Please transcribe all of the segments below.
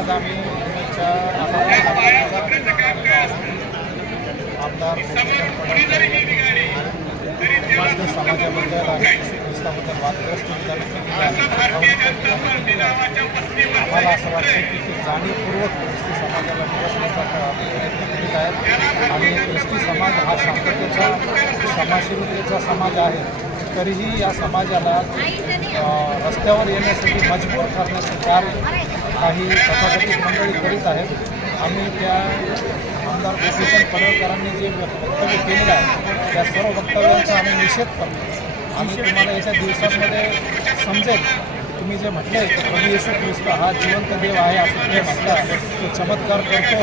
आज आम्ही आमदार समाजाबद्दल आणि वादग्रस्त आम्हाला असं वाटतं की ते जाणीवपूर्वक ख्रिस्ती समाजाला निवसण्याचा प्रयत्न करीत आहेत. आणि ख्रिस्ती समाज हा शांततेचा समाजशीलतेचा समाज आहे. तरीही या समाजाला रस्त्यावर येण्यासाठी मजबूर करण्याचं कार्य काही तथाकथित मंडळी करीत आहेत. आम्ही त्या आमदार गोपीचंद पडळकरांनी जे वक्तव्य केलेलं आहे त्या सर्व वक्तव्यांचा आम्ही निषेध करतो. आणि तुम्हाला याच्या दिवसांमध्ये समजेल. तुम्ही जे म्हटले कमी येशू ख्रिस्त हा जिवंत देव आहे असं तुम्ही म्हटलं तो चमत्कार करतो.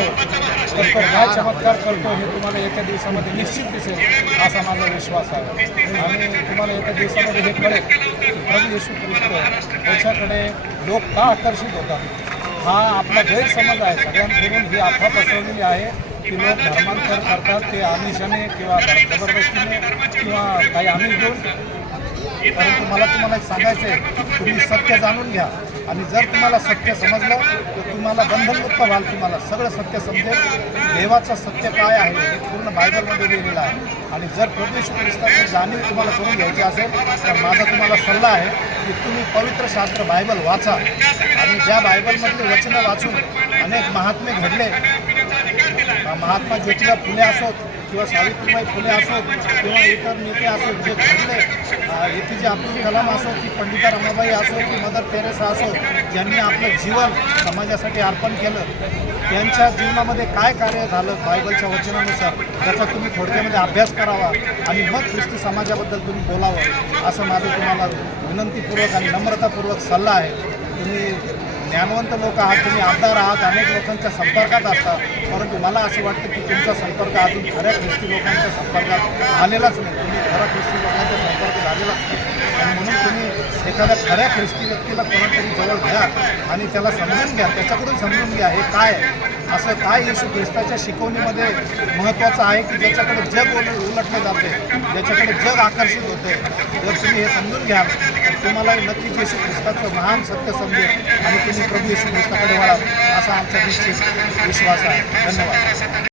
तर तो काय चमत्कार करतो हे तुम्हाला एका दिवसामध्ये निश्चित दिसेल असा माझा विश्वास आहे. आणि तुम्हाला एका दिवसामध्ये हे कळेल की प्रभू येशू ख्रिस्त त्याच्याकडे लोक का आकर्षित होतात? हा आपला गैरसमज आहे. सगळ्यांकडून ही अफवा पसरवलेली आहे की लोक धर्मांतर करतात ते आमिषाने किंवा जबरदस्तीने किंवा काही आमिष देऊन. परंतु मला तुम्हाला एक सांगायचं आहे तुम्ही सत्य जाणून घ्या. आणि जर तुम्हाला सत्य समजलं तर तुम्हाला बंधनमुक्त व्हाल. तुम्हाला सगळं सत्य समजेल. देवाचं सत्य काय आहे हे पूर्ण बायबलमध्ये लिहिलेलं आहे. आणि जर प्रदेश येशू जाणीव तुम्हाला करून घ्यायची असेल तर माझा तुम्हाला सल्ला आहे की तुम्ही पवित्र शास्त्र बायबल वाचा. आणि ज्या बायबलमधले वचनं वाचून अनेक महात्मे घडले महात्मा ज्योतिबा फुले असोत किंवा सावित्रीबाई फुले असोत किंवा इतर नेते असोत जे घडले ए पी जे अब्दुल कलाम असो की पंडिता रमाबाई असो की मदर टेरेसा असो ज्यांनी आपलं जीवन समाजासाठी अर्पण केलं त्यांच्या जीवनामध्ये काय कार्य झालं बायबलच्या वचनानुसार त्याचा तुम्ही थोडक्यामध्ये अभ्यास करावा आणि मग ख्रिस्ती समाजाबद्दल तुम्ही बोलावं असं माझं तुम्हाला विनंतीपूर्वक आणि नम्रतापूर्वक सल्ला आहे. तुम्ही ज्ञानवंत लोक आहात तुम्ही आमदार आहात अनेक लोकांच्या संपर्कात असतात. परंतु मला असं वाटतं की तुमचा संपर्क अजून खऱ्या ख्रिस्ती लोकांच्या संपर्कात आलेलाच नाही. तुम्ही खऱ्या ख्रिस्ती लोकांच्या संपर्क झालेलाच नाही. एखाद्या खऱ्या ख्रिस्ती व्यक्तीला कोणातरी जवळ घ्या आणि त्याला समजून घ्या त्याच्याकडून समजून घ्या हे काय आहे? असं काय येशू ख्रिस्ताच्या शिकवणीमध्ये महत्त्वाचं आहे की ज्याच्याकडे जग उल उलटलं जाते ज्याच्याकडे जग आकर्षित होते? जर तुम्ही हे समजून घ्याल तर तुम्हाला नक्कीच येशू ख्रिस्ताचं महान सत्य समजेल आणि तुम्ही प्रभू येशू ख्रिस्ताकडे वळाल असा आमचा निश्चित विश्वास आहे. धन्यवाद.